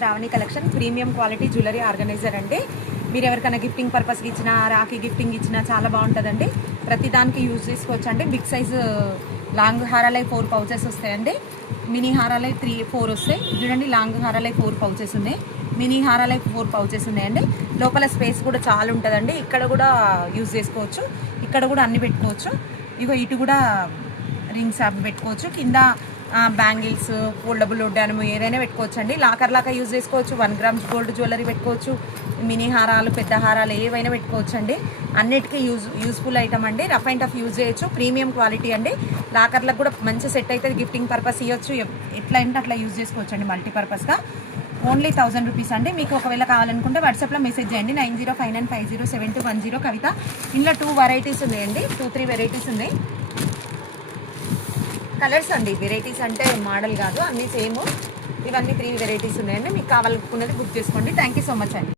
Shravani collection premium quality jewellery organiser అండి. మీరు ఎవరికైనా గిఫ్టింగ్ పర్పస్కి ఇచ్చినా, రాఖీ గిఫ్టింగ్ ఇచ్చినా చాలా బాగుంటుందండి. ప్రతిదానికి యూజ్ చేసుకోవచ్చు అండి. బిగ్ సైజు లాంగ్ హారాలై 4 పౌచెస్ వస్తాయండి. మినీ హారాలై 4 వస్తాయి. చూడండి, లాంగ్ హారాలై 4 పౌచెస్ ఉన్నాయి, మినీ హారాలై 4 పౌచెస్ ఉన్నాయండి. లోపల స్పేస్ కూడా చాలా ఉంటుందండి. ఇక్కడ కూడా యూజ్ చేసుకోవచ్చు, ఇక్కడ కూడా అన్ని పెట్టుకోవచ్చు. ఇగో ఇటు కూడా రింగ్స్ అవి పెట్టుకోవచ్చు. కింద బ్యాంగిల్స్, ఫోల్డబుల్ వడ్డానము ఏదైనా పెట్టుకోవచ్చు అండి. లాకర్ లాగా యూజ్ చేసుకోవచ్చు. 1 గ్రామ్స్ గోల్డ్ జ్యువెలరీ పెట్టుకోవచ్చు. మినీ హారాలు, పెద్ద హారాలు ఏవైనా పెట్టుకోవచ్చు అండి. అన్నిటికీ యూజ్ఫుల్ ఐటమ్ అండి. రఫ్ అండ్ టఫ్ యూజ్ చేయొచ్చు. ప్రీమియం క్వాలిటీ అండి. లాకర్లకు కూడా మంచి సెట్ అవుతుంది. గిఫ్టింగ్ పర్పస్ ఇవ్వచ్చు. ఎట్లా అంటే అట్లా యూజ్ చేసుకోవచ్చు అండి. మల్టీపర్పస్గా ఓన్లీ 1000 రూపీస్ అండి. మీకు ఒకవేళ కావాలనుకుంటే వాట్సాప్లో మెసేజ్ చేయండి 9059507210 కవిత. ఇందులో 2 వెరైటీస్ ఉన్నాయండి. 2-3 వెరైటీస్ ఉన్నాయి. కలర్స్ అండి, వెరైటీస్ అంటే మోడల్ కాదు, అన్నీ సేమ్. ఇవన్నీ 3 వెరైటీస్ ఉన్నాయండి. మీకు కావాలనుకున్నది బుక్ చేసుకోండి. థ్యాంక్ యూ సో మచ్ అండి.